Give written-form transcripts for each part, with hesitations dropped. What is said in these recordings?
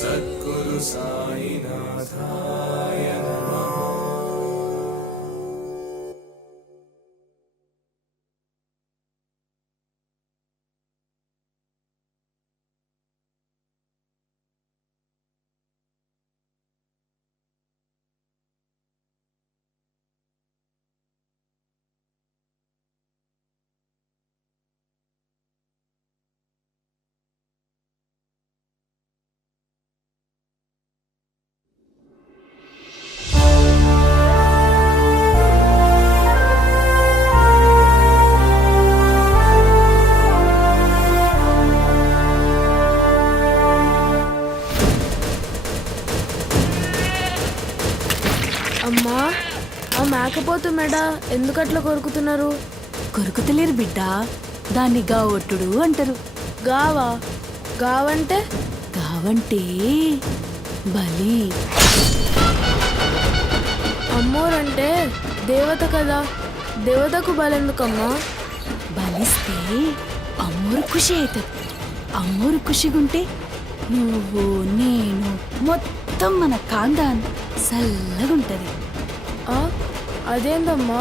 సద్గురు సాయినాథాయ నమః. అమ్మా, ఆ మేకపోతు మెడ ఎందుకట్లా కొరుకుతున్నారు? కొరుకుతలేరు బిడ్డ, దాన్ని గావొట్టుడు అంటారు. గావా? గావంటే? గావంటే బలి. అమ్మోరంటే దేవత కదా, దేవతకు బలెందుకమ్మా? బలిస్తే అమ్మోరు ఖుషి అవుతుంది. అమ్మోరు ఖుషిగుంటే నువ్వు నేను మొత్తం మన కాందాన్ చల్లగుంటది. అదేందమ్మా,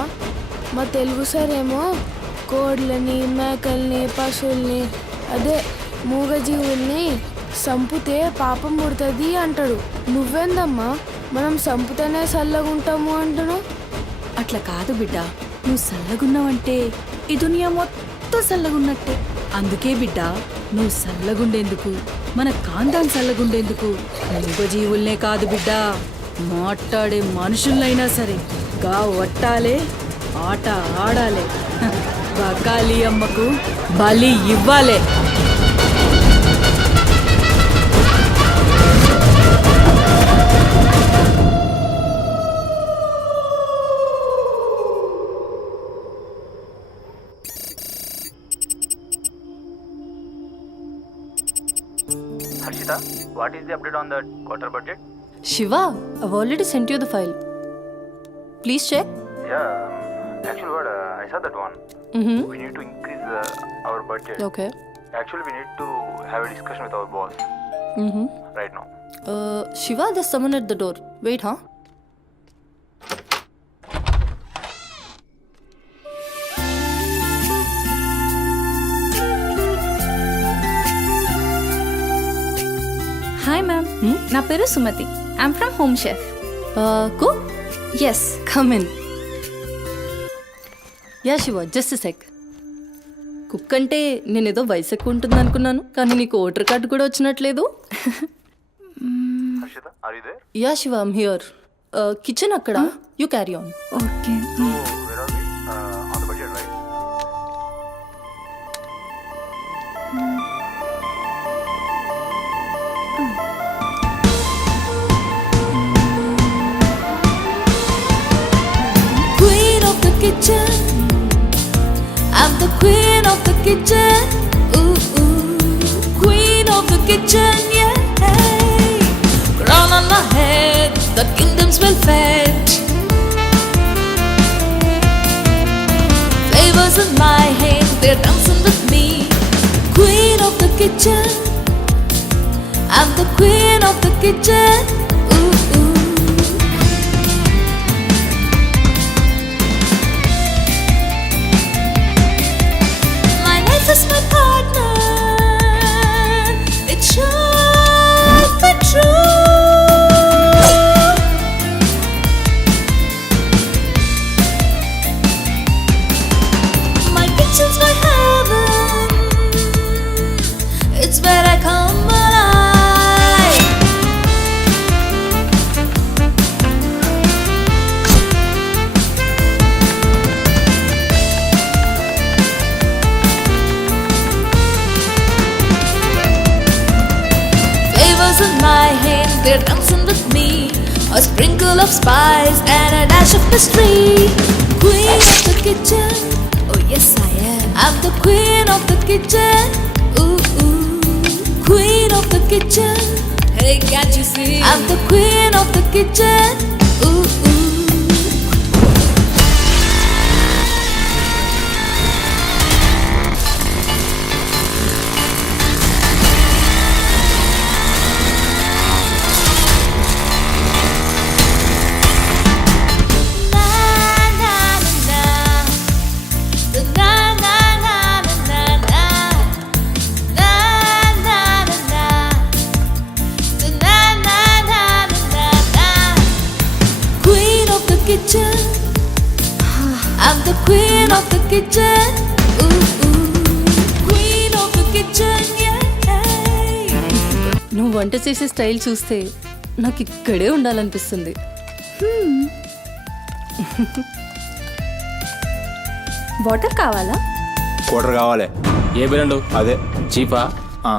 మా తెలుగు సారేమో కోడ్లని, మేకల్ని, పశువుల్ని, అదే మూగజీవుల్ని సంపుతే పాపం పుడుతుంది అంటాడు. నువ్వేందమ్మా మనం సంపుతేనే చల్లగుంటాము అంటున్నావు? అట్లా కాదు బిడ్డ, నువ్వు చల్లగున్నావంటే ఈ దునియా మొత్తం చల్లగున్నట్టే. అందుకే బిడ్డ, నువ్వు చల్లగుండేందుకు, మన కాందాన్ చల్లగుండేందుకు మూగజీవుల్నే కాదు బిడ్డ, మాట్లాడే మనుషులైనా సరే గా వట్టాలే, ఆట ఆడాలే, బకాలి అమ్మకు బలి ఇవ్వాలే. Harshita, what is the update on the quarter budget? Shiva, I've already sent you the file. Please check. Yeah, actually what, I saw that one. We need to increase our budget. Okay. Actually we need to have a discussion with our boss right now. Shiva, there's someone at the door. Wait, huh? Hi ma'am, నా పేరు Sumathi. I'm from Home Chef. Cook? Yes, come in. Yeah, Shiva, just a sec. Cook అంటే నేనేదో వయసు ఎక్కువ ఉంటుంది అనుకున్నాను, కానీ నీకు ఓటర్ కార్డు కూడా వచ్చినట్లేదు. Harshita, are you there? Yeah Shiva, I'm here. Kitchen అక్కడ, you carry on. Okay. So where are we? On the budget, right? Queen of the kitchen, I'm the queen of the kitchen. Ooh, ooh. Queen of the kitchen, yeah. Crown on my head, the kingdom's well fed. Flavors in my hand, they're dancing with me. Queen of the kitchen, I'm the queen of the kitchen. Ooh, ooh. My life is my partner, it should be true. My kitchen's my heaven, it's where I come alive. Flavors in my hand, they're dancing with me. A sprinkle of spice and a dash of mystery. Queen of the kitchen, oh yes I am. I'm the queen of the kitchen. Ooh, ooh. Queen of the kitchen. Hey, can't you see? I'm the queen of the kitchen. Ooh, ooh. kitchen. I'm the queen of the kitchen. Ooh, ooh. Queen of the kitchen, yeah. నువ్వు వంట చేసే style చూస్తే నాకు ఇక్కడే ఉండాలనిపిస్తుంది. Water కావాలా? Quarter కావాలి. ఏ brand? అదే చీపా? ఆ.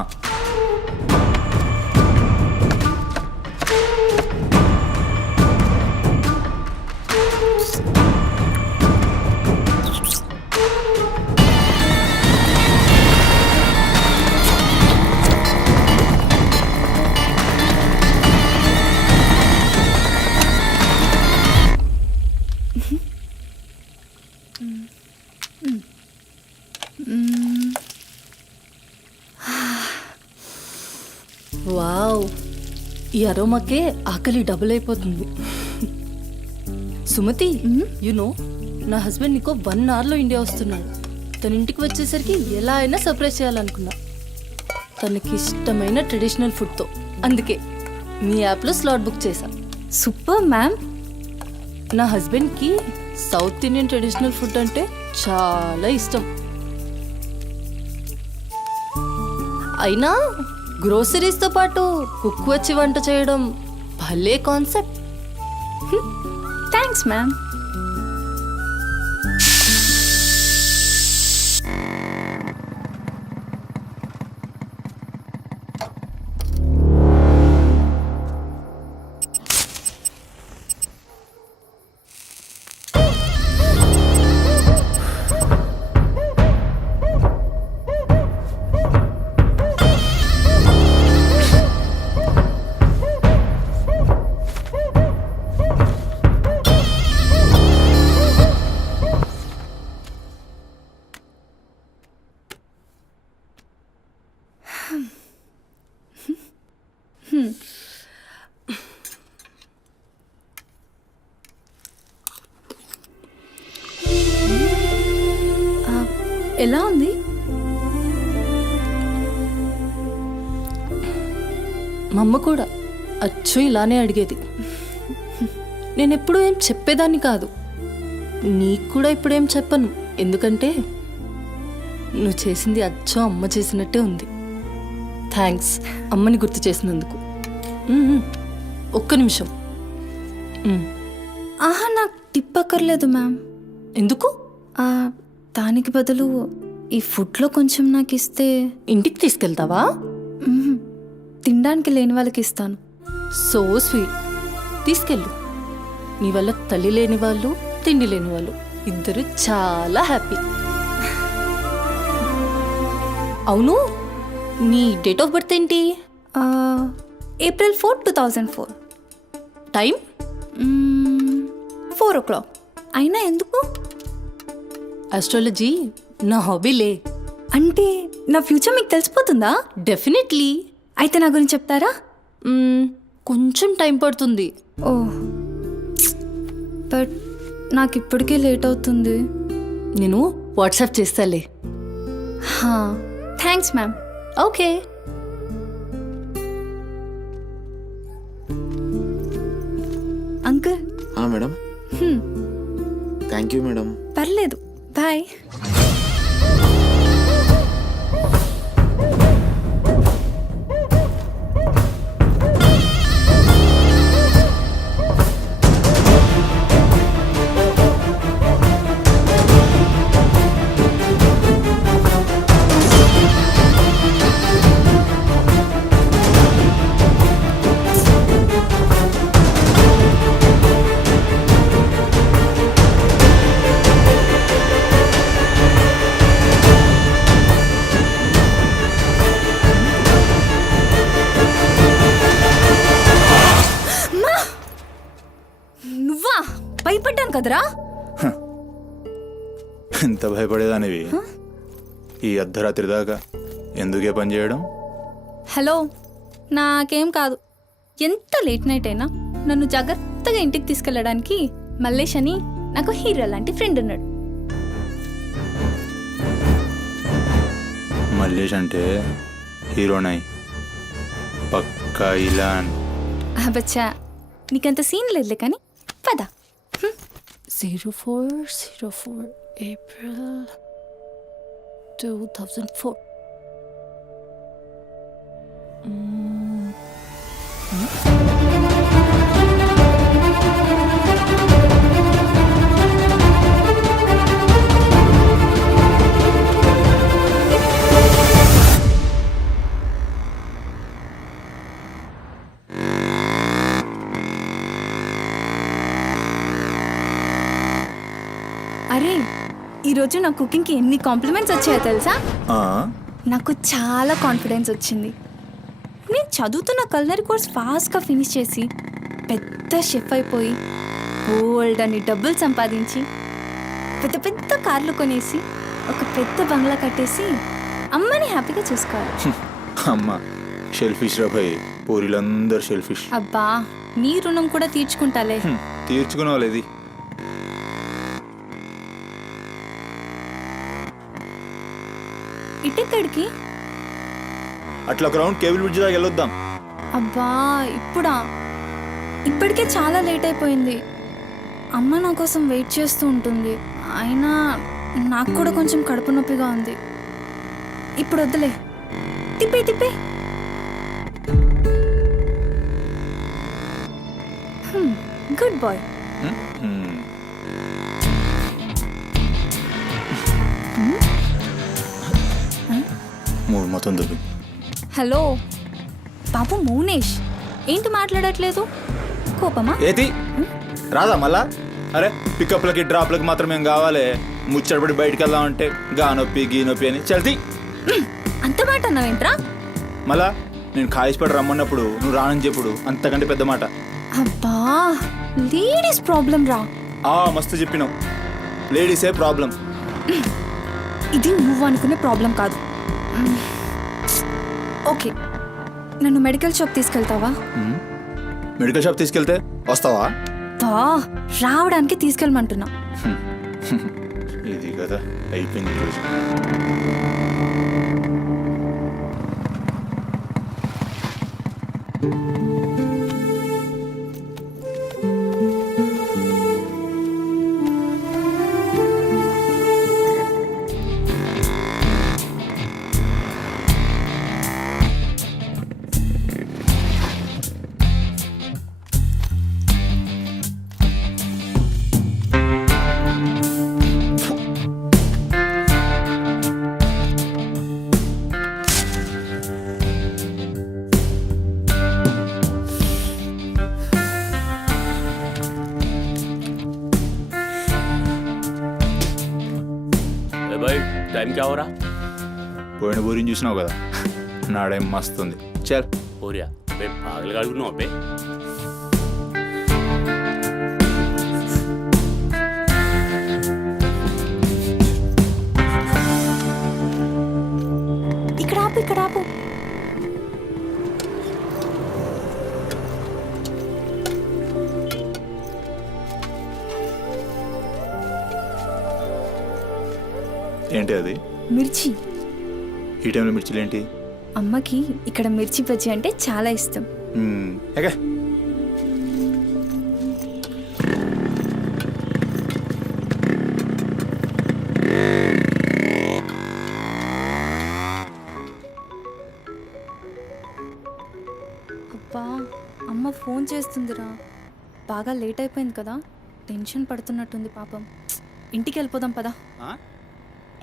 వావ్, ఈ అరోమాకే ఆకలి డబుల్ అయిపోతుంది. సుమతి, నో నా హస్బెండ్ నీకో 1 అవర్లో ఇండియా వస్తున్నాడు. తన ఇంటికి వచ్చేసరికి ఎలా అయినా సర్ప్రైజ్ చేయాలనుకున్నా, తనకి ఇష్టమైన ట్రెడిషనల్ ఫుడ్తో. అందుకే మీ యాప్లో స్లాట్ బుక్ చేశా. Super ma'am. నా హస్బెండ్కి సౌత్ ఇండియన్ ట్రెడిషనల్ ఫుడ్ అంటే చాలా ఇష్టం. అయినా గ్రోసరీస్తో పాటు కుక్ వచ్చి వంట చేయడం భలే కాన్సెప్ట్. Thanks ma'am. ఎలా ఉంది? మా అమ్మ కూడా అచ్చు ఇలానే అడిగేది. నేను ఎప్పుడూ ఏం చెప్పేదాన్ని కాదు. నీకు కూడా ఇప్పుడేం చెప్పను, ఎందుకంటే నువ్వు చేసింది అచ్చు అమ్మ చేసినట్టే ఉంది. థ్యాంక్స్ అమ్మని గుర్తు చేసినందుకు. ఒక్క నిమిషం. ఆహా, నాకు టిప్ అక్కర్లేదు మ్యామ్. ఎందుకు? దానికి బదులు ఈ ఫుడ్లో కొంచెం నాకు ఇస్తే. ఇంటికి తీసుకెళ్తావా? తినడానికి లేని వాళ్ళకి ఇస్తాను. So sweet. తీసుకెళ్ళు. నీ వల్ల తల్లి లేని వాళ్ళు, తిండి లేని వాళ్ళు ఇద్దరు చాలా హ్యాపీ. అవును, నీ డేట్ ఆఫ్ బర్త్ ఏంటి? April 4, 2004. టైం? 4 o'clock. అయినా ఎందుకు? ఆస్ట్రాలజీ నా హాబీలే. అంటే నా ఫ్యూచర్ మీకు తెలిసిపోతుందా? డెఫినెట్లీ. అయితే నా గురించి చెప్తారా? కొంచెం టైం పడుతుంది. ఓ, బట్ నాకు ఇప్పటికే లేట్ అవుతుంది. నేను వాట్సాప్ చేస్తాలే. Thanks ma'am. Okay. Uncle. Madam. Thank you madam. పర్లేదు, బాయ్. నువ్వా? భయపడ్డాను కదరా. ఎంత భయపడేదానివి ఈ అర్ధరాత్రి దాకా? ఎందుకే పని చేయడం? హలో, నాకేం కాదు. ఎంత లేట్ నైట్ అయినా నన్ను జాగ్రత్తగా ఇంటికి తీసుకెళ్ళడానికి మల్లేష్ అని నాకు హీరో లాంటి ఫ్రెండ్ ఉన్నాడు. మల్లేష్ అంటే హీరోనై, పక్కా ఇలాన్. బచ్చా, నీకంత సీన్ లేదులే కానీ పద. 0404 April 2004. అరే ఈరోజు నా కుకింగ్కి ఎన్ని కాంప్లిమెంట్స్ వచ్చాయో తెలుసా? ఆ, నాకు చాలా కాన్ఫిడెన్స్ వచ్చింది. నేను చదువుతున్న కల్నరీ కోర్స్ ఫాస్ట్గా ఫినిష్ చేసి పెద్ద షెఫ్ అయిపోయి బోల్డ్ అని డబ్బులు సంపాదించి పెద్ద పెద్ద కార్లు కొనేసి ఒక పెద్ద బంగ్లా కట్టేసి అమ్మని హ్యాపీగా చూసుకోవాలి. అమ్మ షెల్ఫిష్ రా భయ్, పూరిలందరూ షెల్ఫిష్. అబ్బా నీ రుణం కూడా తీర్చుకుంటాలే. తీర్చుకునే వాళ్ళది. ఇటెక్కడికి? అట్లా ఒక రౌండ్ కేబుల్ బ్రిడ్జ్ దాకా వెళ్ళొద్దాం. అబ్బా ఇప్పుడా? ఇప్పటికే చాలా లేట్ అయిపోయింది. అమ్మ నా కోసం వెయిట్ చేస్తూ ఉంటుంది. అయినా నాకు కూడా కొంచెం కడుపు నొప్పిగా ఉంది. ఇప్పుడు వద్దులే, తిప్పే తిప్పే. Good bye. హ్మ్. మూడు మొత్తం దొబ్బి. హలో బాబు మౌనేష్, ఏంటి మాట్లాడట్లేదు? కోపమా? ఏది రాదా మళ్ళా? అరే పికప్లకి డ్రాప్లకి మాత్రం ఏం కావాలి, ముచ్చటపడి బయటికి వెళ్దామంటే గా నొప్పి గీ నొప్పి అని చల్తీ. అంత మాట అన్నావేంట్రా? మళ్ళా నేను కాయిస్పడి రమ్మన్నప్పుడు నువ్వు రానని చెప్పుడు అంతకంటే పెద్ద మాట. అబ్బా లేడీస్ ప్రాబ్లం రా. మస్తు చెప్పినావు, లేడీసే ప్రాబ్లం. ఇది నువ్వు అనుకునే ప్రాబ్లం కాదు. ఓకే, నన్ను మెడికల్ షాప్ తీసుకెళ్తావా? మెడికల్ షాప్ తీసుకెళ్తే వస్తావా? రావడానికి తీసుకెళ్ళమంటున్నా. ఇది కదా అయిపోయింది ఈరోజు. भाई टाइम क्या हो रहा? పోయిన బోరిని చూసినావు కదా, నాడేం మస్తుంది. చల్ हो रहा बे पागल गाड़ी ना बे. ఇక్కడ ఆపు, ఇక్కడ ఆపు. ఏంటి అది? మిర్చి. ఈ టైంలో మిర్చిలు ఏంటి? అమ్మకి ఇక్కడ మిర్చి బజ్జీ అంటే చాలా ఇష్టం. ఎగా అబ్బా అమ్మ ఫోన్ చేస్తుందిరా. బాగా లేట్ అయిపోయింది కదా, టెన్షన్ పడుతున్నట్టుంది పాపం. ఇంటికి వెళ్ళిపోదాం పదా.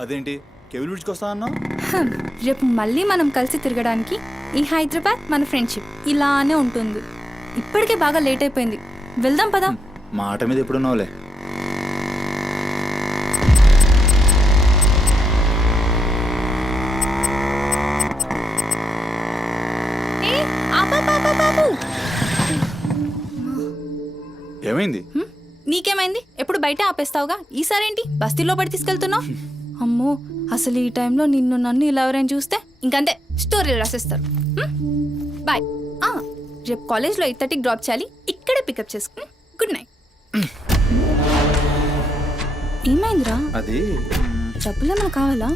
అదేంటి కేబుల్ బ్రిడ్జ్కి వస్తా అన్నా? రేపు మళ్ళీ మనం కలిసి తిరగడానికి ఈ హైదరాబాద్ మన ఫ్రెండ్షిప్ ఇలానే ఉంటుంది. ఇప్పటికే బాగా లేట్ అయిపోయింది, వెళ్దాం పదా. మాట మీద ఎప్పుడున్నావులే. ఏమైంది? నీకేమైంది? ఎప్పుడు బయట ఆపేస్తావుగా, ఈసారేంటి బస్తీలో పడి తీసుకెళ్తున్నావు? అమ్మో అసలు ఈ టైంలో నిన్ను నన్ను ఇలా ఎవరైనా చూస్తే ఇంకంతే, స్టోరీలు రాసేస్తారు. బాయ్. రేపు కాలేజ్లో 8:30కి డ్రాప్ చేయాలి, ఇక్కడే పికప్ చేసుకుని. Good night. ఏమైందిరా? అది డబ్బులు ఏమైనా కావాలా?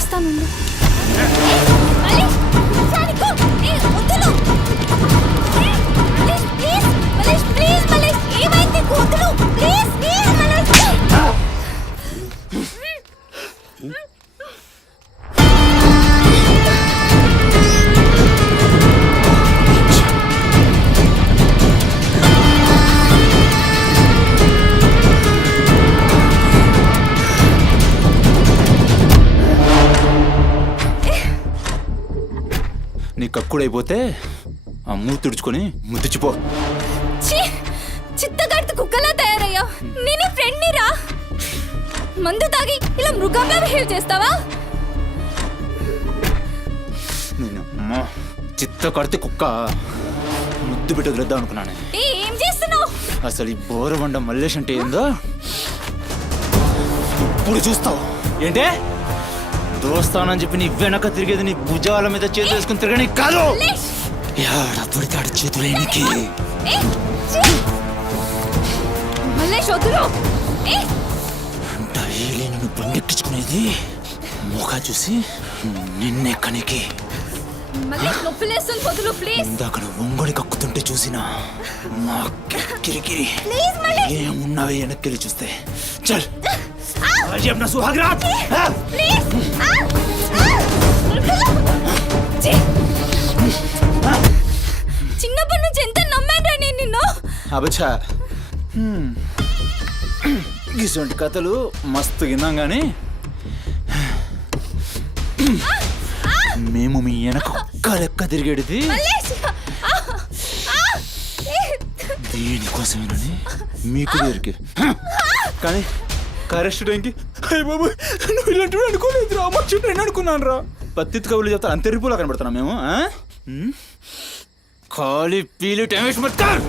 ఇస్తాను. ఏమైంది? కక్కుడైపోతే ఆ మూతి తుడుచుకొని ముద్దుచిపో. ఛీ! చిత్తగాడితో కుక్కలా తయారయ్యా. నేనే ఫ్రెండ్ని రా. మందు తాగి ఇలా మృగంగా బిహేవ్ చేస్తావా? నేను అమ్మా చిత్త కడితే కుక్క ముద్దు పెట్టి వదిలేద్దాం అనుకున్నాను. ఏం చేస్తున్నావు? అసలు ఈ బోరబండ మల్లేష్ అంటే ఏందో ఇప్పుడు చూస్తావు. ఏంటే దోస్తానని చెప్పి నీ వెనక తిరిగేది నీ భుజాల మీద చేతులు వేసుకుని తిరగని కాదు. యాడా పడితే చేతులు నీకి. మల్లేష్ వదులు. డైలీ నిన్ను బండెక్కించుకునేది ముఖా చూసి నిన్నే కనికి. మల్లేష్ నొప్పిలేస్తుంది, వదులు ప్లీజ్. ఇందాక ఒంగొడి కక్కుతుంటే చూసిన మా కిరికిరి ప్లీజ్ మల్లేష్. ఏమున్నావే వెనక్కి చూస్తే చల్ आज अपना सुहाग रात ప్లీజ్. చిన్నప్పటి నుంచి ఎంత నమ్మాను నేను నిన్ను. అబచ్చా ఇటువంటి కథలు మస్తు విన్నాం కానీ మేము మీ వెనక ఒక్క లెక్క తిరిగేది దీనికోసమేనని మీకు దొరికి కానీ కరెస్ట్ టైంకి అయ్య బాబు నువ్వు ఇలాంటి అనుకోలేదు రా. అమ్మ చుట్టూ అనుకున్నాను రా. పత్తిత్ కబుర్లు చెప్తాను అంతే రిపోలా కనబడుతున్నాం మేము. ఖాళీ పీలు టైం వేస్ట్ మత్ కర్.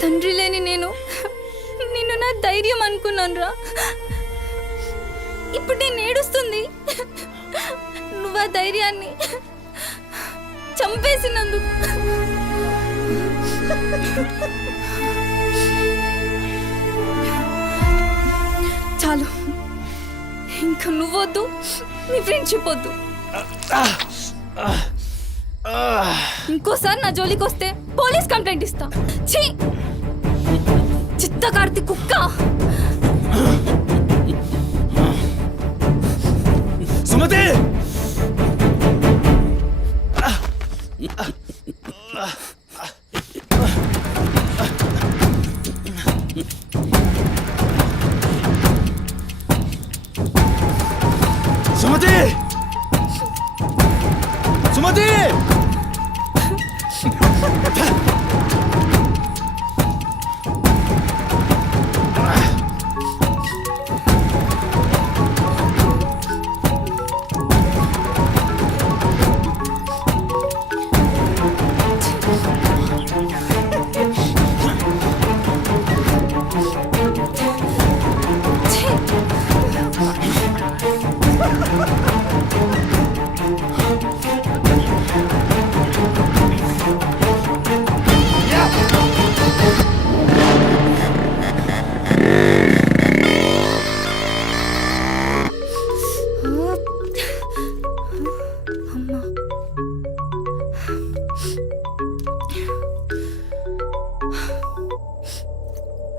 తండ్రి లేని నేను నిన్ను నా ధైర్యం అనుకున్నాను రా. ఇప్పుడు నేను ఏడుస్తుంది నువ్వు ఆ ధైర్యాన్ని చంపేసినందుకు. చాలు, ఇంకా నువ్వొద్దు, నీ ఫ్రెండ్షిప్ వద్దు. ఇంకోసారి నా జోలికి వస్తే పోలీస్ కంప్లైంట్ ఇస్తా. ఛీ, చిత్తకార్తి కుక్క. సుమతి సుమతి సుమతి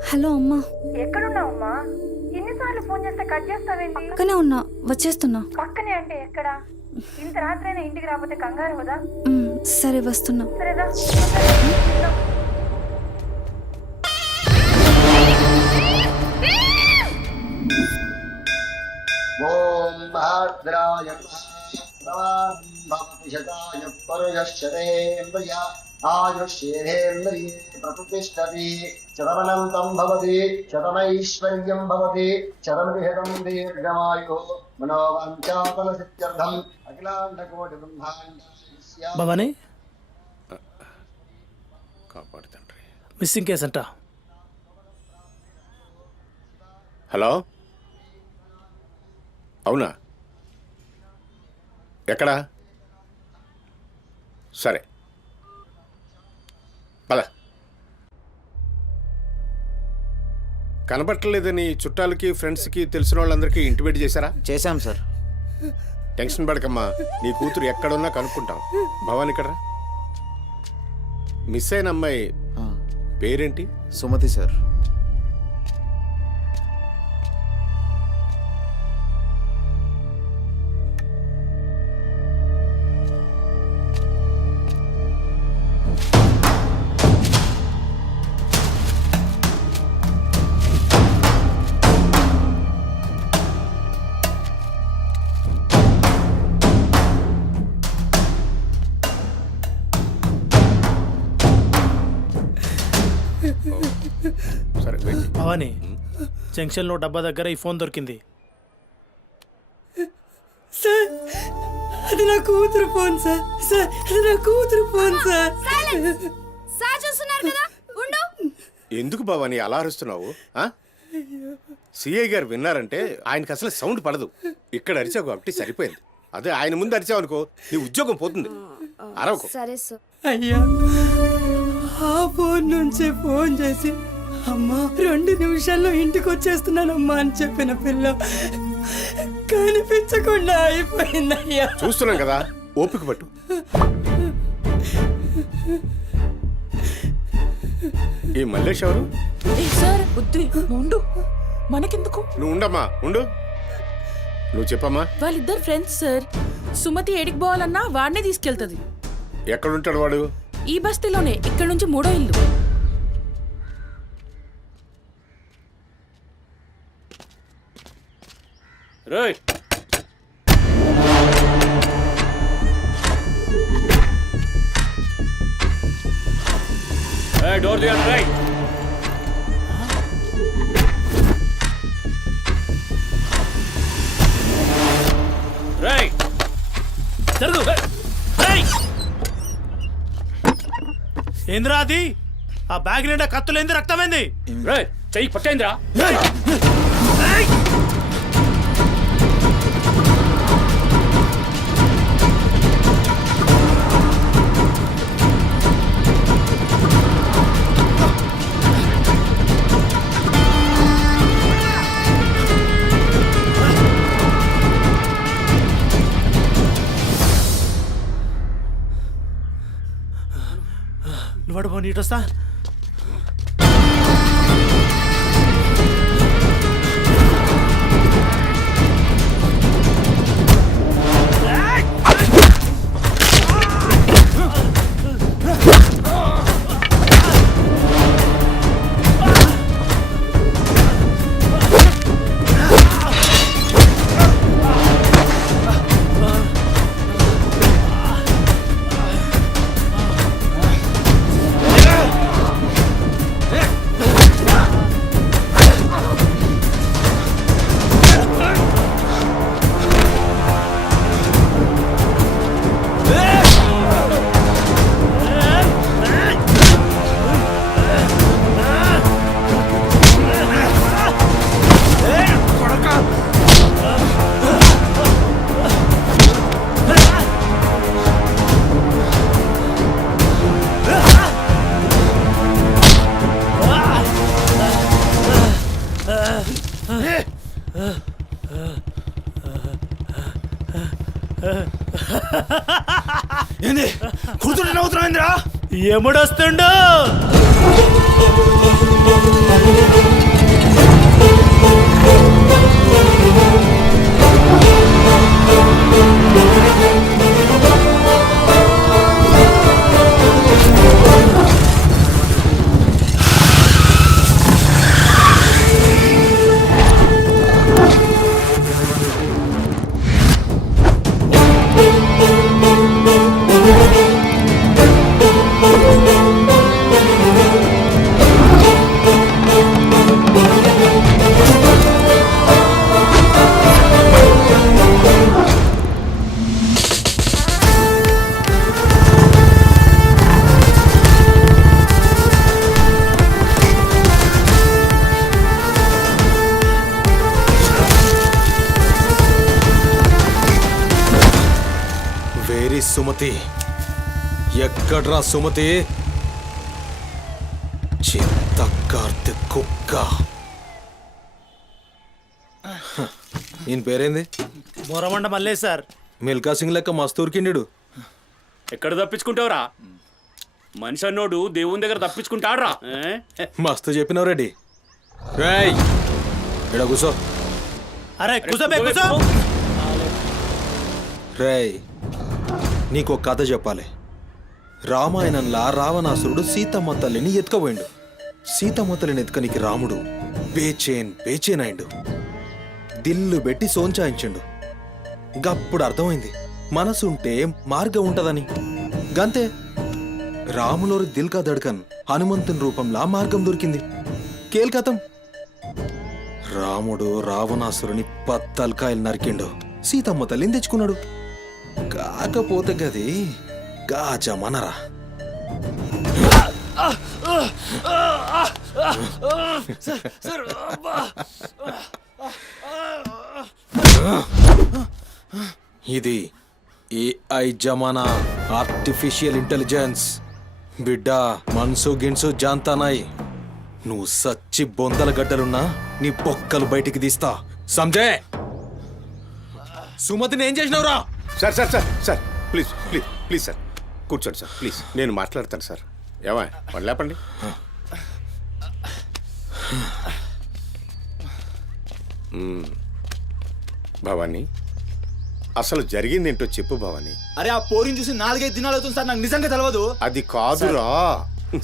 హలో అమ్మా. ఎక్కడున్నావమ్మా? ఎన్నిసార్లు ఫోన్ చేస్తే కట్ చేస్తావేంటి? పక్కనే ఉన్నా, వచ్చేస్తున్నా. పక్కనే అంటే ఎక్కడ? ఇంత రాత్రైనా ఇంటికి రాకపోతే కంగారు కదా. సరే వస్తున్నా. సరేదా? ఓం భద్రాయ శతాయ పరుయశ్చరేంద్రియ ఆయుష్యేంద్రియే ప్రతిష్టతి శతమనంతం భవతి శతమైశ్వర్యం భవతి శతమృహతం దీర్ఘమాయు మనోవాంఛాఫల సిద్ధ్యర్థం అఖిలాండకోటి బ్రహ్మాండ భవానీ కాపాడు తండ్రి. మిస్సింగ్ కేసు అంట. హలో, అవునా? ఎక్కడా? సరే పద. కనబట్టలేదని చుట్టాలకి ఫ్రెండ్స్కి తెలిసిన వాళ్ళందరికీ ఇంటిమేట్ చేశారా? చేశాం సార్. టెన్షన్ పడకమ్మా, నీ కూతురు ఎక్కడున్నా కనుక్కుంటాం. భవాని ఇక్కడ మిస్ అయిన అమ్మాయి పేరేంటి? సుమతి సార్. సరే వెయిట్. భవానీ జంక్షన్లో డబ్బా దగ్గర ఈ ఫోన్ దొరికింది. సార్ అది నా కూతురు ఫోన్ సార్. సార్ అది నా కూతురు ఫోన్ సార్. సార్ చూస్తున్నారు కదా, ఉండు. ఎందుకు భవాని అలా అరుస్తున్నావు? సిఐ గారు విన్నారంటే ఆయనకి అసలు సౌండ్ పడదు. ఇక్కడ అరిచావు కాబట్టి సరిపోయింది. అదే ఆయన ముందు అరిచావు అనుకో నీ ఉద్యోగం పోతుంది. అరవకు. సరే సార్. అయ్యా ఆ ఫోన్ నుంచే ఫోన్ చేసి అమ్మా 2 నిమిషాల్లో ఇంటికి వచ్చేస్తున్నానమ్మా అని చెప్పిన పిల్ల కనిపించకుండా అయిపోయిందయ్యా. చూస్తున్నాం కదా, ఓపిక పట్టు. ఈ మల్లేష్ ఎవరు? సార్ ఉండు, మనకెందుకు? నువ్వు ఉండమ్మా, ఉండు. నువ్వు చెప్పమ్మా. వాళ్ళిద్దరు ఫ్రెండ్స్ సార్. సుమతి ఏడికి పోవాలన్నా వాడినే తీసుకెళ్తుంది. ఎక్కడుంటాడు వాడు? ఈ బస్తీలోనే, ఇక్కడ నుంచి 3వ ఇల్లు. రేయ్ డోర్ తీయండి. రేయ్ రేయ్ జరుగు. ఏంద్రా అది? ఆ బ్యాగ్ నిండా కత్తులేంది, రక్తమైంది? రేయ్ చెయ్యి పట్టేంద్రా. నువ్వు నీటొస్తా. ఏంది కూర్చుంటే నవ్వుతున్నాయిందిరా? ఎముడొస్తుండు? సుమతి ఎక్కడ్రా సుమతి? చిత్త కార్తె కుక్క. ఈయన పేరేంది? బొరమండ మల్లేష్ సార్. మిల్కా సింగ్ లెక్క మస్తు ఉరికిండు. ఎక్కడ తప్పించుకుంటావురా? మనిషి అన్నోడు దేవుని దగ్గర తప్పించుకుంటాడ్రా. మస్తు చెప్పినావు రెడ్డి. రేయ్ ఇక్కడ కూసో. అరే కూసోబే కూసో. రేయ్ నీకో కథ చెప్పాలి. రామాయణంలా రావణాసురుడు సీతమ్మ తల్లిని ఎత్తుకపోయిండు. సీతమ్మ తల్లిని ఎత్తుకనికి రాముడు బేచేన్ అయిండు. దిల్లు పెట్టి సోంచాయించిండు. గప్పుడు అర్థమైంది మనసుంటే మార్గం ఉంటదని. గంతే రాములోరి దిల్ కా దడ్కన్ హనుమంతుని రూపంలా మార్గం దొరికింది. కేల్కతం రాముడు రావణాసురుని పత్తల్కాయలు నరికిండు. సీతమ్మ తల్లిని తెచ్చుకున్నాడు. కాకపోతే గది గాజమనరా. ఇది ఏఐ జమానా, ఆర్టిఫిషియల్ ఇంటెలిజెన్స్. బిడ్డ మనసు గిన్సు జాంతానాయ్. నువ్వు సచ్చి బొందల గడ్డలున్నా నీ బొక్కలు బయటికి తీస్తా. సంజయ్ సుమతిని ఏం చేసినవురా? Sir sir sir sir please please please sir కూర్చోండి సార్ ప్లీజ్. నేను మాట్లాడతాను సార్. ఏమా వాళ్ళు లేపండి. భవానీ అసలు జరిగిందేంటో చెప్పు భవానీ. అరే ఆ పోరిని చూసి 4-5 దినాలు అవుతుంది సార్, నాకు నిజంగా తెలియదు. అది కాదురా.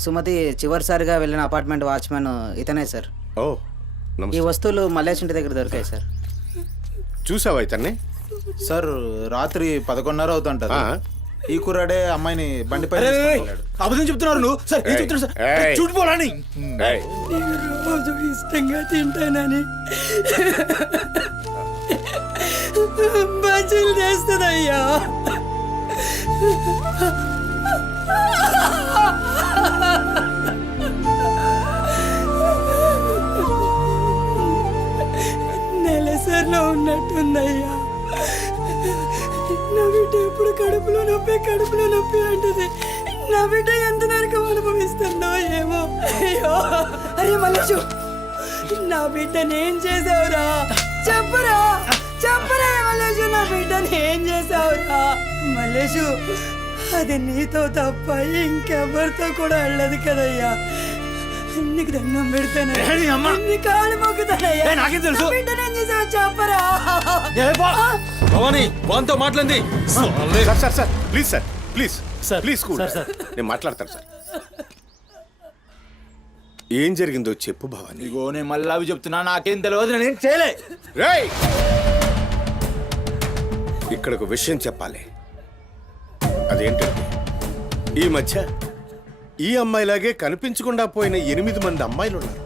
సుమతి చివరిసారిగా వెళ్ళిన అపార్ట్మెంట్ వాచ్మెన్ ఇతనే సార్. ఓ ఈ వస్తువులు మల్లేష్ ఇంటి దగ్గర దొరికాయి సార్. చూసావా ఇతన్ని? సార్ రాత్రి 11:30 అవుతుంటది. ఈ కుర్రాడే అమ్మాయిని బండిపై అబద్ధం చెప్తున్నారు నువ్వు. సార్ ఏం చెప్తున్నారు సార్? చూడిపోవాలని రోజు ఇష్టంగా తింటానని బజ్జీలు చేస్తుందయ్యా. నెలసరిలో ఉన్నట్టుందయ్యా. నా బిడ్డ ఎప్పుడు కడుపులో నొప్పి అంటది. నా బిడ్డ ఎంత నరకం అనుభవిస్తుందో ఏమో. అయ్యో అరే మల్లేషు, నా బిడ్డని ఏం చేసావురా? చెప్పరా మల్లేషు, నా బిడ్డని ఏం చేసావురా? మల్లేషు, అది నీతో తప్ప ఇంకెవరితో కూడా వెళ్ళదు కదయ్యా. నీకు దండం పెడతాను, నీ కాళ్ళు మొక్కుతానయ్యా. నాకేం తెలుసు? బిడ్డని ఏం చేసావు చెప్పరా? భవానీ వాంతో మాట్లాడింది. Sir sir sir please sir please sir, please cool. Sir. నేను మాట్లాడతాను సార్. ఏం జరిగిందో చెప్పు భవానీ. ఇగో నేను మళ్ళీ అవి చెప్తున్నా, నాకేం తెలియదు, నేను చేయలే. రేయ్ ఇక్కడ ఒక విషయం చెప్పాలి. అదేంటంటే ఈ మధ్య ఈ అమ్మాయిలాగే కనిపించకుండా పోయిన 8 మంది అమ్మాయిలు ఉన్నారు.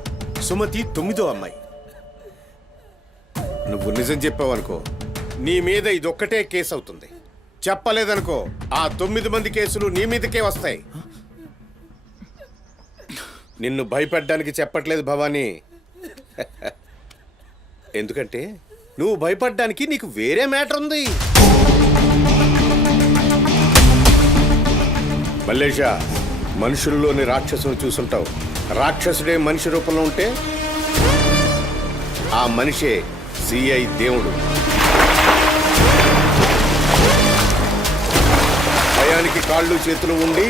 సుమతి 9వ అమ్మాయి. నువ్వు నిజం చెప్పావనుకో నీ మీద ఇదొక్కటే కేసు అవుతుంది. చెప్పలేదనుకో ఆ 9 మంది కేసులు నీ మీదకే వస్తాయి. నిన్ను భయపడ్డానికి చెప్పట్లేదు భవానీ. ఎందుకంటే నువ్వు భయపడ్డానికి నీకు వేరే మ్యాటర్ ఉంది. మల్లేషా, మనుషుల్లోని రాక్షసుని చూసుంటావు. రాక్షసుడే మనిషి రూపంలో ఉంటే ఆ మనిషే సిఐ దేవుడు. భయానికి కాళ్ళు చేతులు ఉండి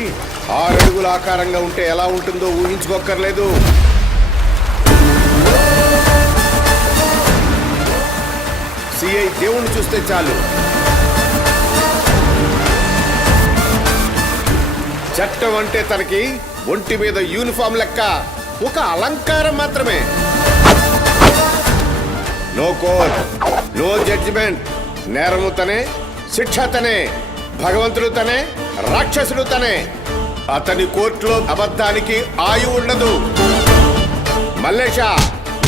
6 అడుగుల ఆకారంగా ఉంటే ఎలా ఉంటుందో ఊహించుకోక్కర్లేదు. సిఐ దేవుణ్ణి చూస్తే చాలు చట్టం అంటే తనకి ఒంటి మీద యూనిఫామ్ లెక్క ఒక అలంకారం మాత్రమే. No court, no judgement. నేరము తనే, శిక్ష తనే, భగవంతుడు తనే, రాక్షసుడు తనే. అతని కోర్టులో అబద్ధానికి ఆయువు ఉండదు. మల్లేష,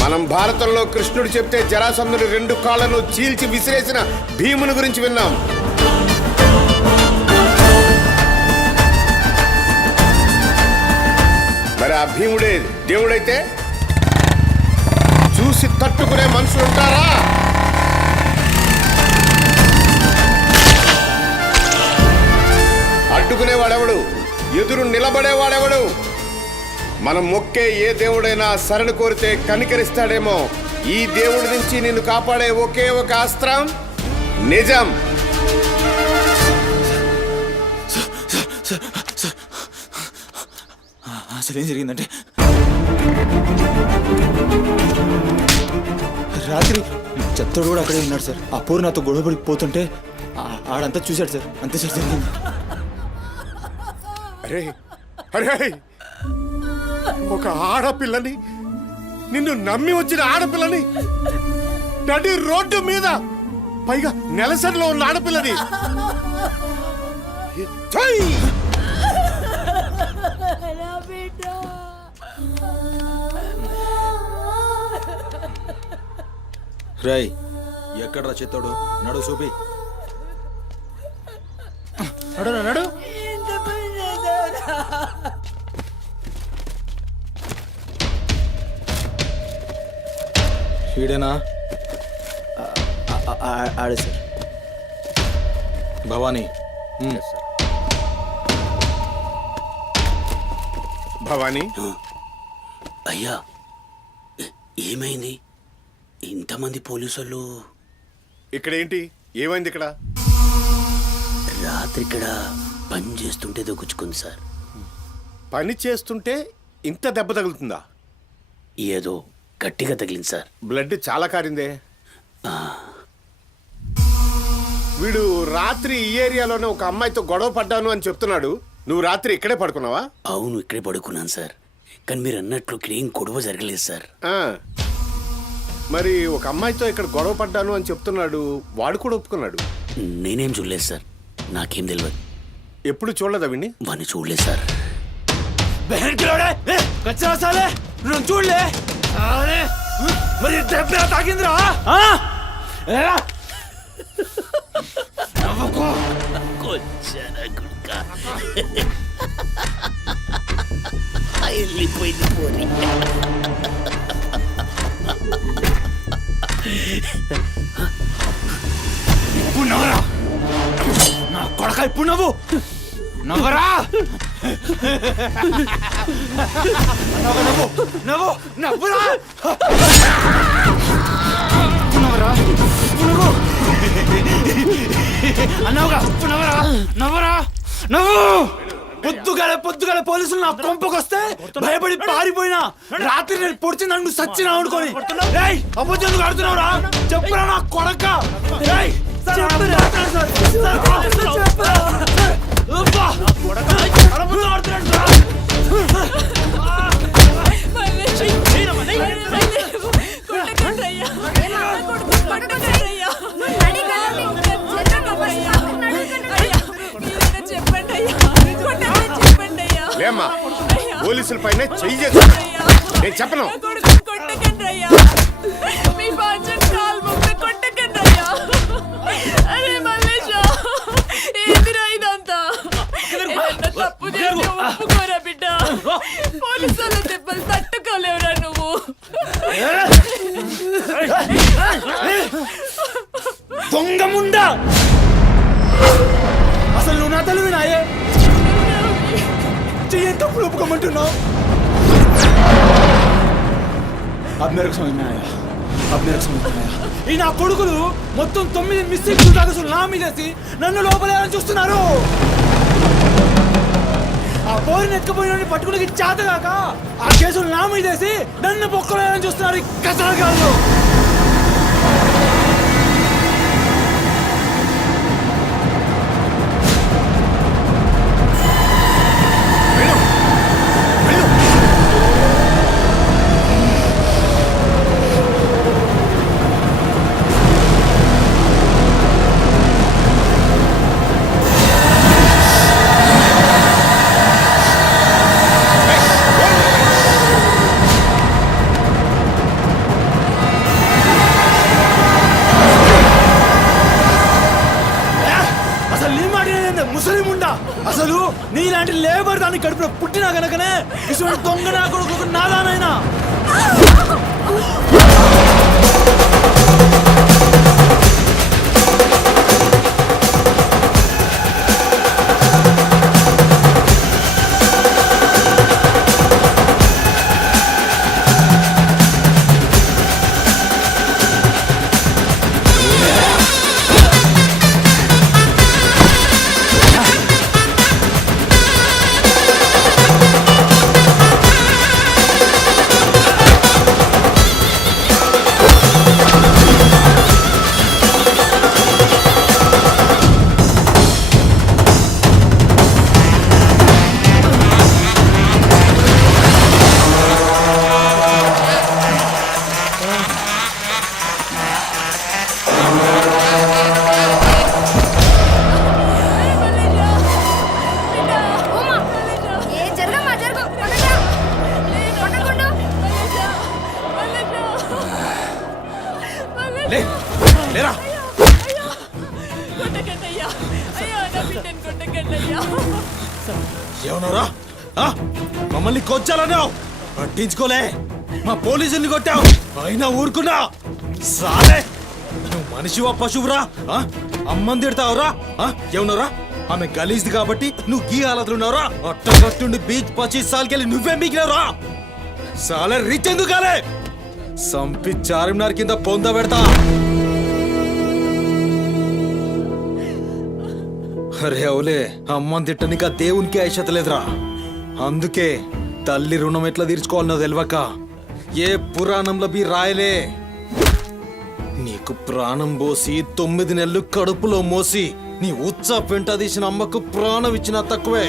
మనం భారతంలో కృష్ణుడు చెప్తే జరాసంధుడు 2 కాళ్లను చీల్చి విసిరేసిన భీముని గురించి విన్నాం. మరి ఆ భీముడే దేవుడైతే చూసి తట్టుకునే మనుషులు ఉంటారా? అడ్డుకునేవాడెవడు? ఎదురు నిలబడేవాడెవడు? మనం మొక్కే ఏ దేవుడైనా శరణు కోరితే కనికరిస్తాడేమో. ఈ దేవుడి నుంచి నిన్ను కాపాడే ఒకే ఒక అస్త్రం నిజం. అసలు ఏం జరిగిందంటే రాత్రి చెత్తోడు కూడా అక్కడే ఉన్నాడు సార్. ఆ పూర్ నాతో గొడవపడికి పోతుంటే ఆడంతా చూశాడు సార్. అంతే సార్ జరిగింది. అరే అరే, ఒక ఆడపిల్లని, నిన్ను నమ్మి వచ్చిన ఆడపిల్లని నడి రోడ్డు మీద, పైగా నెలసరిలో ఉన్న ఆడపిల్లని ఛై! నా బిడ్డ రై ఎక్కడ్రా చిత్తోడు? నడు చూపి. నడు నడు. ఎంత పని చేసావురా? ఈడేనా? ఆడే సార్. భవానీ. భవానీ, అయ్యా ఏమైంది? ఇంతమంది పోలీసులు ఇక్కడ ఏంటి? ఏమైంది ఇక్కడ? రాత్రి ఇక్కడ పని చేస్తుంటే దొక్కుచుకుంది సార్. పని చేస్తుంటే ఇంత దెబ్బ తగులుతుందా? ఏదో గట్టిగా తగిలింది సార్. బ్లడ్ చాలా కారిందే. వీడు రాత్రి ఈ ఏరియాలోనే ఒక అమ్మాయితో గొడవ పడ్డాను అని చెప్తున్నాడు. నువ్వు రాత్రి ఇక్కడే పడుకున్నావా? అవును, ఇక్కడే పడుకున్నాను సార్. కానీ మీరు అన్నట్లు ఇక్కడ ఏం గొడవ జరగలేదు సార్. మరి ఒక అమ్మాయితో ఇక్కడ గొడవ పడ్డాను అని చెప్తున్నాడు, వాడు కూడా ఒప్పుకున్నాడు. నేనేం చూడలేదు సార్, నాకేం తెలియదు. ఎప్పుడు చూడలేదా విని? వాడిని చూడలేదు సార్. చూడలే మరి దెబ్బ తాకిందిరా. వెళ్ళిపోయింది పోనీ. ఇప్పుడు నవ్వరా నా కొడక, ఇప్పుడు నవ్వు. నవ్వరా, నవ్వు నవ్వు నవ్వురా. నవ్వరా, నవ్వు అన్నావుగా. ఇప్పుడు నవ్వరా, నవ్వరా, నవ్వు. పొద్దుగాల పోలీసులు నా కొంపకొస్తే భయపడి పారిపోయినా, రాత్రి నేను పొడిచి నన్ను సచ్చినా అనుకోని అబద్ధం ఆడుతున్నావురా. చెప్పురా నా కొడక. లేమ్మా, పోలీసుల పైన చెయ్యి చేస్తా. నేను చెప్పను. పోలీసుల దెబ్బలు తట్టుకోలేవురా నువ్వు. దొంగ ముండా, అసలు నువ్వు నా తల్లి నాయే. చెయ్యి తప్పులు ఒప్పుకోమంటున్నావు. ఈ నా కొడుకులు మొత్తం 9 మిస్టేక్స్ కాగసులు నా మీదేసి నన్ను లోపలేయాలని చూస్తున్నారు. ఆ పోరిని ఎత్తుకుపోయిన పట్టుకుని చేతగాక ఆ కేసులు నా మీదేసి నన్ను పొక్కలేయాలని చూస్తున్నారు ఈ కసరగాళ్ళు. అసలు నీలాంటి లేబర్ దాన్ని కడుపులో పుట్టినా గనకనే ఇటువంటి దొంగ నా కొడుకు నాదానైనా. లేరా ఏమన్నారా మమ్మల్ని కొచ్చాలన్నావు పట్టించుకోలే మా పోలీసుల్ని కొట్టావు అయినా ఊరుకున్నా సాలే నువ్వు మనిషివా పశువురా అమ్మని తిడతావురా ఏమన్నారా ఆమె గలీజ్ది కాబట్టి నువ్వు గీ హాలతులున్నావురా అట్టగట్టుండి బీచ్ 25 సార్కెళ్ళి నువ్వే మిగిలినరా సాలే రిచ్ ఎందుకు కాలే సంపి చార్మినార్ కింద పొంద పెడతా అరే అవులే అమ్మని తిట్టనిక దేవునికి ఐషత లేదురా అందుకే తల్లి రుణం ఎట్లా తీర్చుకోవాలనో తెలియక ఏ పురాణంలో బి రాయలే నీకు ప్రాణం పోసి 9 నెలలు కడుపులో మోసి నీ ఉచ్చ పెంట తీసిన అమ్మకు ప్రాణం ఇచ్చినా తక్కువే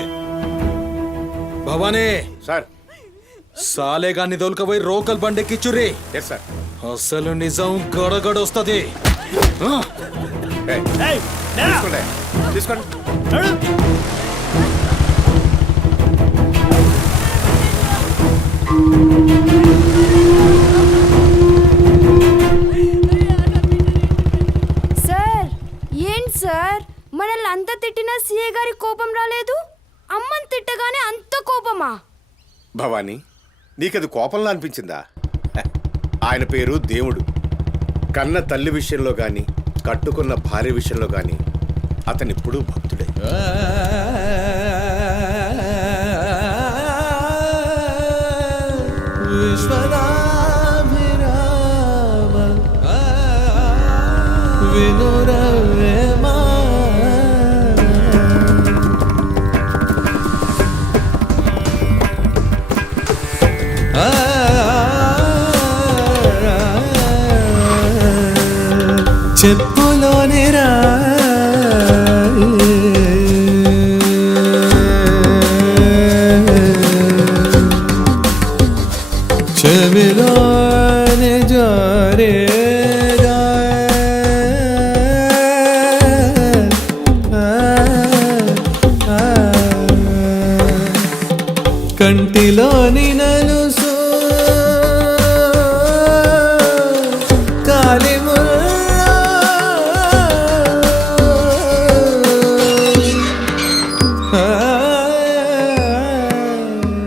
భవానీ సార్ సాలే గాన్ని దొలకపోయి రోకల్ బండెక్కిచ్చురి సార్ అసలు నిజం గడగడొస్తది తీసుకోండి సార్ ఏంటి సార్ మనల్ని అంత తిట్టినా సీఏ గారి కోపం రాలేదు అమ్మని తిట్టగానే అంత కోపమా? భవానీ నీకది కోపంలా అనిపించిందా ఆయన పేరు దేవుడు కన్న తల్లి విషయంలో గాని కట్టుకున్న భార్య విషయంలో గాని అతనిప్పుడు భక్తుడే చెప్పులోనే రా చెవిలోనే జారే కంటిలోని నలుసు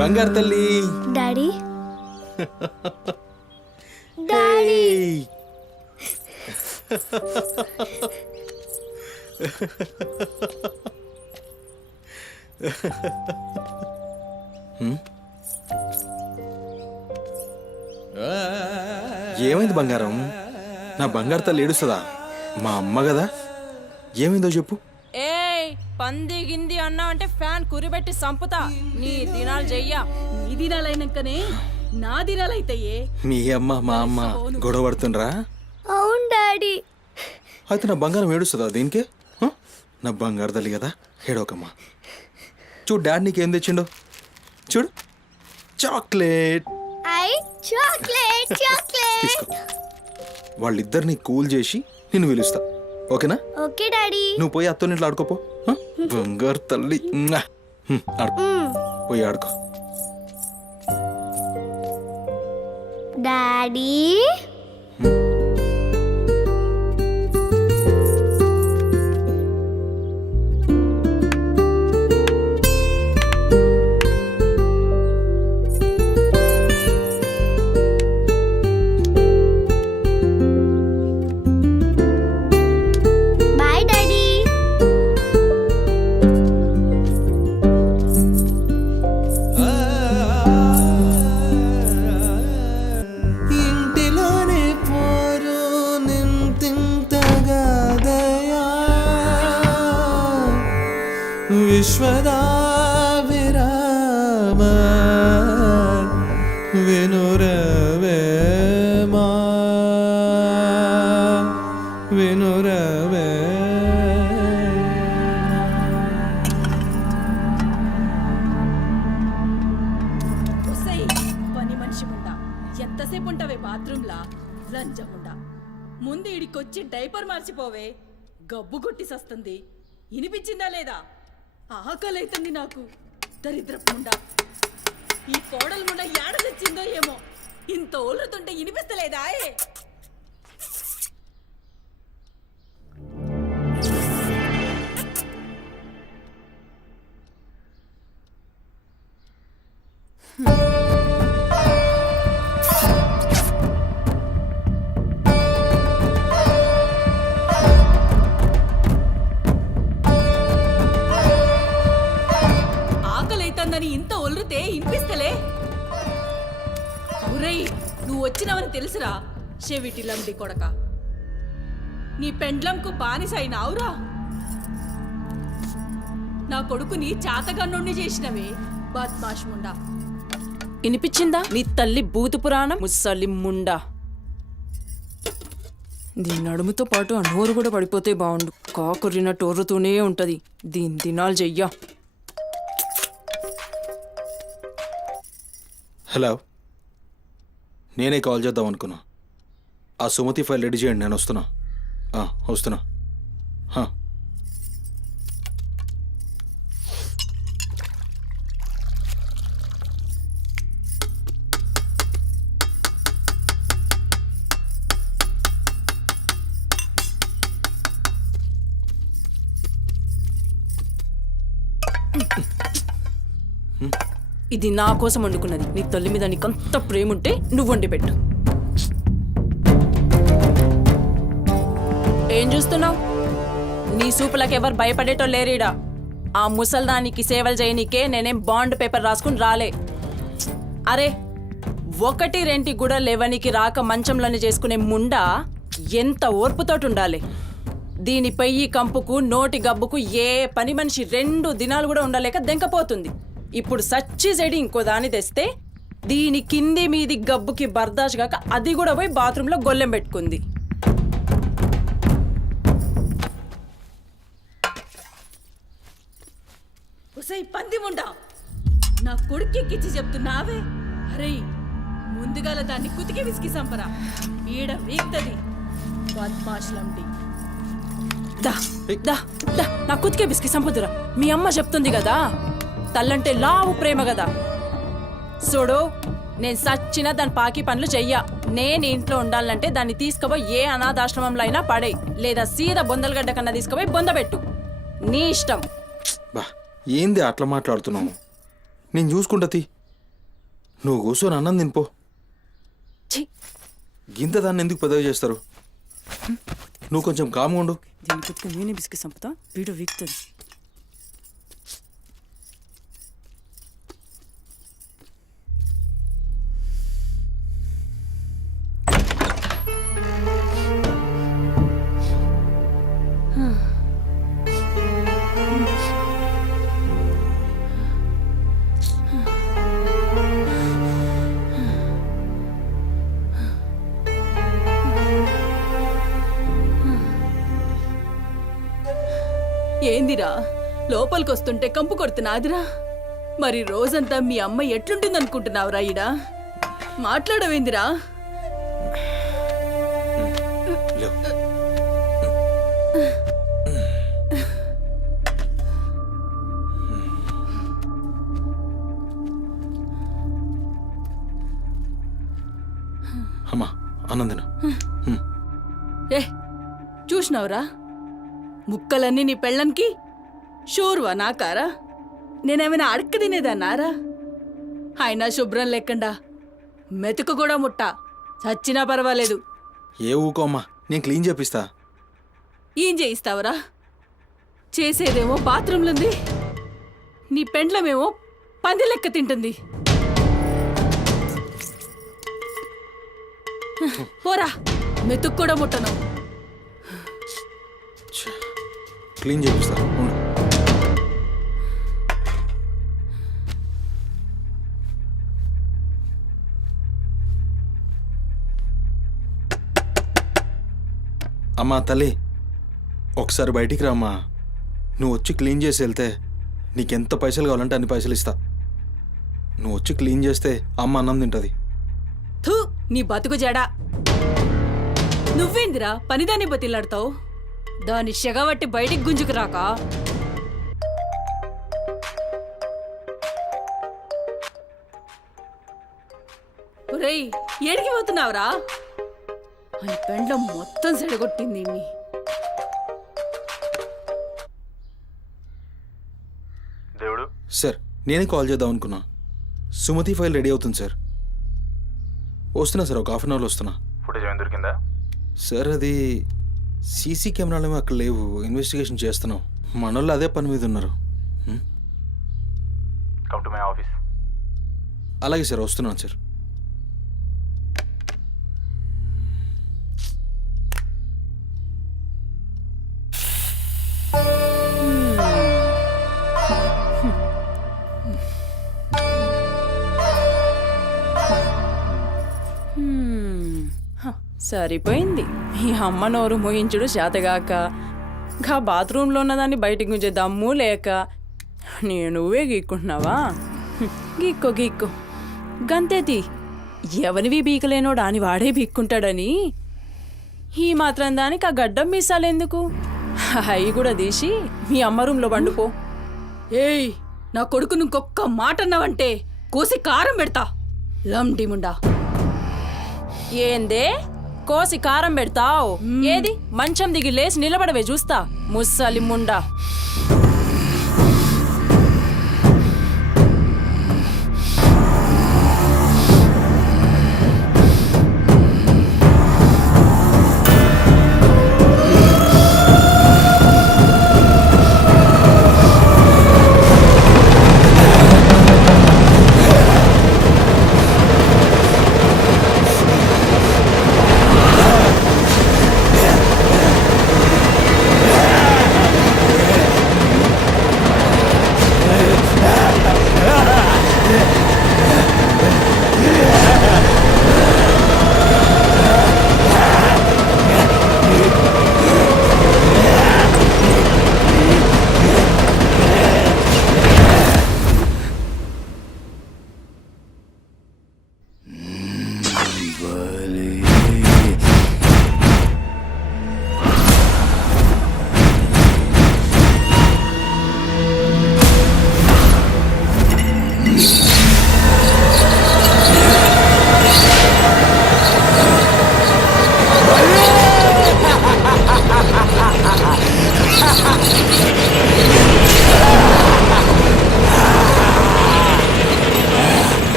బంగారు తల్లి డాడీ డాడీ ఏమైంది బంగారం నా బంగారు తల్లి ఏడుస్తుందా మా అమ్మ కదా ఏమైందో చెప్పు ఏయ్ పంది గింది అన్నా అంటే ఫ్యాన్ కురిబెట్టి సంపుతా నీ దినాలు చెయ్యా నీ దినాలైనాకనే నా దినాలైతాయే మీ అమ్మ మా అమ్మ గొడవ పడుతుండ్రా అవును డాడీ అయితే నా బంగారం ఏడుస్తుందా దీనికి నా బంగారు తల్లి కదా ఏడోకమ్మా చూడు డాడీ నీకేం తెచ్చిండో చూడు చాక్లెట్ చాక్లెట్ చాక్లెట్ వాళ్ళిద్దరిని కూల్ చేసి నిన్ను పిలుస్తా ఓకేనా ఓకే డాడీ నువ్వు పోయి అత్తో ఇంట్లో ఆడుకోపో బంగారు తల్లి ఆడుకో పోయి ఆడుకో డాడీ విశ్వదా విరామ వినురవేమా వినురవే పని మనిషి ముండా ఎంతసేపు ఉంటావే బాత్రూంలా లంజముండా ముందు ఇడికొచ్చి డైపర్ మార్చిపోవే గబ్బు కొట్టి సస్తుంది వినిపించిందా లేదా ఆకలైతుంది నాకు దరిద్రపుండా ఈ కోడలు ముండా ఏడ తెచ్చిందో ఏమో ఇంత ఓలుతుంటే వినిపిస్తలేదా నువ్వు వచ్చినావని తెలుసురా చెవిటిలంది కొడక. నీ పెండ్లంకు బానిసైనావురా. నా కొడుకుని చాతగన్నుణ్ణి చేసినవే బద్మాష్ ముండా. వినిపించిందా నీ తల్లి భూత పురాణం ముసలి ముండా? దీని నడుముతో పాటు ఆ నోరు కూడా పడిపోతే బాగుండు. కాకురినట్టు ఒర్రుతూనే ఉంటది. దీని దినాలు చెయ్యా. హలో, నేనే కాల్ చేద్దాం అనుకున్నా. ఆ సుమతి ఫైల్ రెడీ చేయండి, నేను వస్తున్నా. వస్తున్నా. ఇది నా కోసం వండుకున్నది. నీ తల్లి మీద నీకంత ప్రేమ ఉంటే నువ్వు వండి పెట్టు. ఏం చూస్తున్నావు? నీ సూపులకు ఎవరు భయపడేటో లేరీడా. ఆ ముసల్దానికి సేవలు చేయనీకే నేనేం బాండ్ పేపర్ రాసుకుని రాలే. అరే, 1-2 కూడా లేవనికి రాక మంచంలోనే చేసుకునే ముండా ఎంత ఓర్పుతోటి ఉండాలి. దీని పెయ్యి కంపుకు నోటి గబ్బుకు ఏ పని మనిషి 2 దినాలు కూడా ఉండలేక దెంకపోతుంది. ఇప్పుడు సచ్చి చెడి ఇంకో దాన్ని తెస్తే దీని కింది మీది గబ్బుకి బర్దాష్ కాక అది కూడా పోయి బాత్రూంలో గొల్లెం పెట్టుకుంది. ఒసై పంది ముండా, నా కొడుకెక్కిచ్చి చెప్తున్నావే. అరే, ముందుగాల దాన్ని కుతికి విసికి సంపరా. ఈడ వీక్తది బద్మాష్లంటి. దా దా దా నా కుతికే బిస్కి సంపుదురా. మీ అమ్మ చెప్తుంది కదా, తల్లంటే లావు ప్రేమ కదా. చూడు, నేను సచ్చినా దాని పాకి పనులు చెయ్యా. నేను ఇంట్లో ఉండాలంటే దాన్ని తీసుకుపోయి ఏ అనాథాశ్రమంలో అయినా పడే, లేదా సీదా బొందలగడ్డ కన్నా తీసుకుపోయి బొందబెట్టు. నీ ఇష్టం. బా, ఏంది అట్లా మాట్లాడుతున్నావు? నేను చూసుకుంటా. నువ్వు కూర్చొని అన్నం తినిపో. గింత దాన్ని ఎందుకు పెద్దగా చేస్తారు? నువ్వు కొంచెం కామ్గా ఉండు. దీని కుతికి నేనే బిస్కి సంపుతా, వీడు వీక్తుంది. ఏందిరా లోపలికొస్తుంటే కంపు కొడుతున్నాదిరా? మరి రోజంతా మీ అమ్మ ఎట్లుంటుందనుకుంటున్నావురా? ఈడ మాట్లాడవేందిరా? అమ్మా, అన్నందిన. ఏ చూసినావురా, ముక్కలన్నీ నీ పెళ్ళన్కి షోర్వా నాకారా? నేనేమైనా అడక్క తినేదన్నారా? అయినా శుభ్రం లేకుండా మెతుకు కూడా ముట్ట చచ్చినా పర్వాలేదు. ఏ ఊకోమ్మా, నేను క్లీన్ చేపిస్తా. ఏం చేయిస్తావురా? చేసేదేమో బాత్రూంలుంది, నీ పెండ్లమేమో పంది లెక్క తింటుంది. పోరా, మెతుకు కూడా ముట్టను. క్లీన్ చేపిస్తా. అమ్మా తల్లి, ఒకసారి బయటికి రామ్మా. నువ్వు వచ్చి క్లీన్ చేసి వెళ్తే నీకెంత పైసలు కావాలంటే అన్ని పైసలు ఇస్తా. నువ్వు వచ్చి క్లీన్ చేస్తే అమ్మ అన్నం తింటుంది. థూ, నీ బతుకు జడా. నువ్వేందిరా పనిదాన్ని బతిలాడతావు? దాని షెగవట్టి బయటికి గుంజుకు రాక. ఒరేయ్, ఏడికి పోతున్నావురా? అని పెండ్లం మొత్తం సెడగొట్టింది. దేవుడు సార్, నేనే కాల్ చేద్దాం అనుకున్నా. సుమతి ఫైల్ రెడీ అవుతుంది సార్. వస్తున్నా సార్, ఒక 1/2 అవర్లో వస్తున్నా. ఫుటేజ్ ఏమైనా దొరికిందా? సార్, అది సీసీ కెమెరాలు అక్కడ లేవు, ఇన్వెస్టిగేషన్ చేస్తున్నాం. మనోళ్ళు అదే పని మీద ఉన్నారు. Come to my office. అలాగే సార్, వస్తున్నాను సార్. సరిపోయింది మీ అమ్మ నోరు మోయించుడు చేతగాక గా బాత్రూంలో ఉన్నదాన్ని బయటికి ఉంచే దమ్ము లేక నువ్వే గీక్కుంటున్నావా గీక్కో గీక్కో గంతేతి ఎవరివి బీకలేనోడు అని వాడే బీక్కుంటాడని ఈ మాత్రం దానికి ఆ గడ్డం మీసాలెందుకు అవి కూడా తీసి మీ అమ్మ రూమ్లో పండుకో. ఏయ్ నా కొడుకు ఇంకొక్క మాట అన్నావంటే కోసి కారం పెడతా లండిముండా. ఏందే కోసి కారం పెడతావు? ఏది మంచం దిగి లేచి నిలబడవే చూస్తా ముస్సలి ముండా.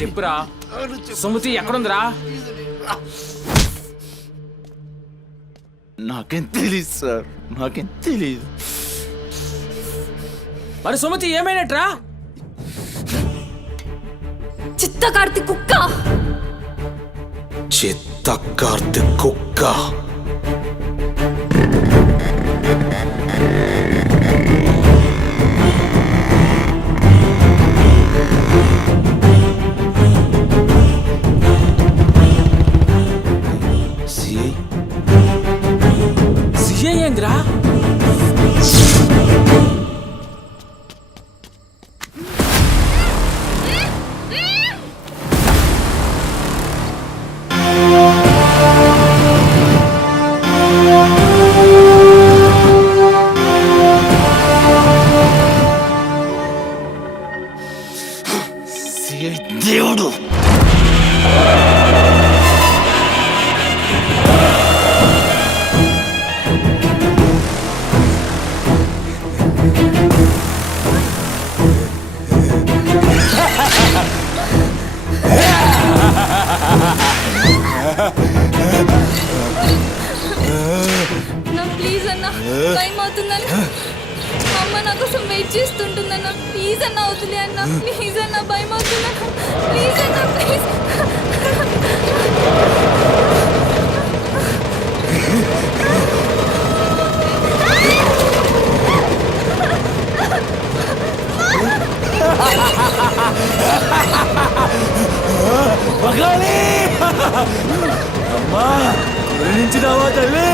చెప్పురా సుమతి ఎక్కడుందిరా? నాకేం తెలీదు సార్, నాకేం తెలీదు. మరి సుమతి ఏమైనట్రా? చిత్తకార్తి కుక్క, చిత్తకార్తి కుక్క. సిఐ ఏందిరా? దేవుడు. నా ప్లీజ్ అన్న, టైం అవుతుందన్న. అమ్మ నా కోసం వెయిట్ చేస్తుంటుందన్న. ప్లీజ్ అన్న అవుతుంది అన్న. ప్లీజ్ అన్న, భయం అవుతుందన్న. ప్లీజ్ అన్న, ప్లీజ్. మగాలి అమ్మా, గురించినావా తల్లి?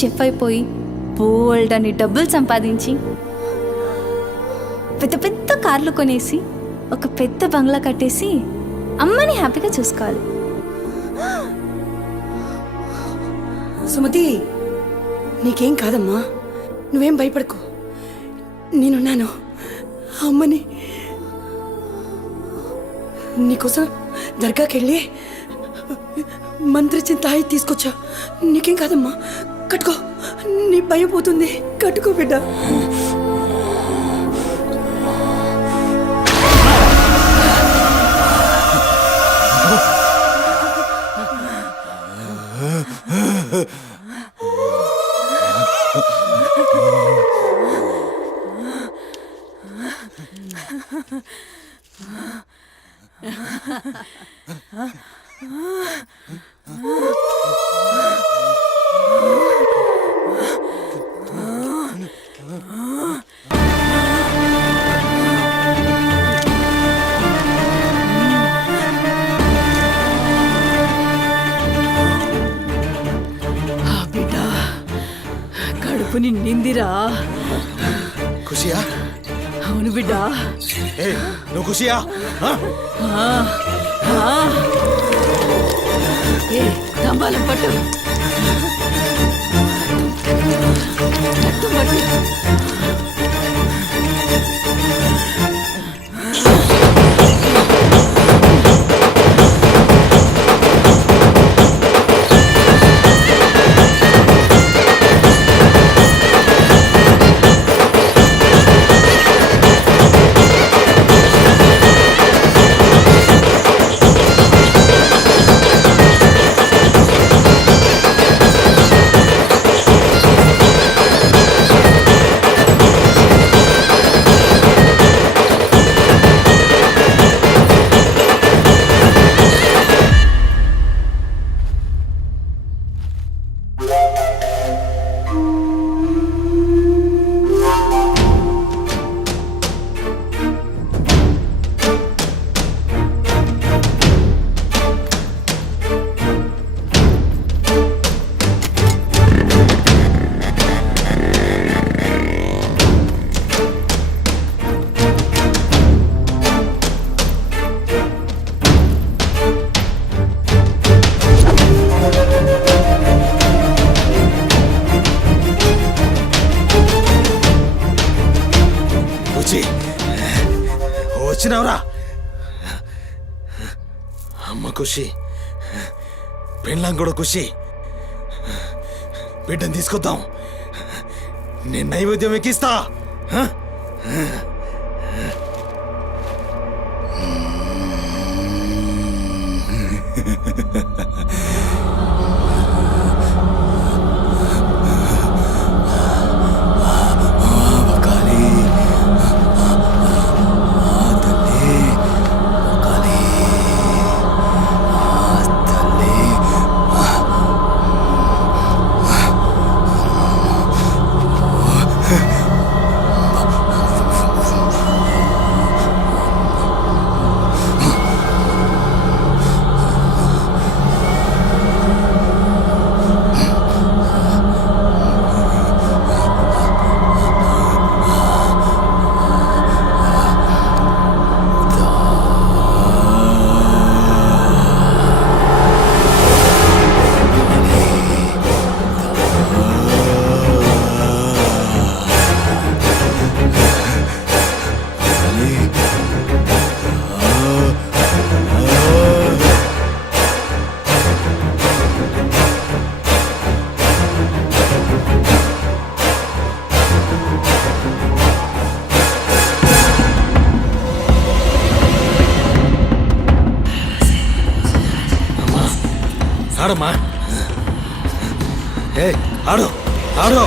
షెఫ్ అయిపోయి బోల్డ్ అని డబ్బులు సంపాదించి పెద్ద పెద్ద కార్లు కొనేసి ఒక పెద్ద బంగ్లా కట్టేసి అమ్మని హ్యాపీగా చూసుకోవాలి. సుమతి, నీకేం కాదమ్మా, నువ్వేం భయపడకు, నేనున్నాను. అమ్మని నీకోసం దర్గాకెళ్ళి మంత్రిచ్చిన తాయి తీసుకొచ్చా. నీకేం కాదమ్మా, కట్టుకో, నీ భయం పోతుంది. కట్టుకో బిడ్డ. కడుపు నిండిందిరా. ఖుషియా? అవును బిడ్డ. నువ్వు ఖుషియా? తంబాలం పట్టు, పట్టు. వచ్చినావురా అమ్మ ఖుషి పెళ్ళాం కూడా ఖుషి బిడ్డను తీసుకొద్దాం నేను నైవేద్యం ఎక్కిస్తా ఆడమ్మా ఏ ఆడు ఆడు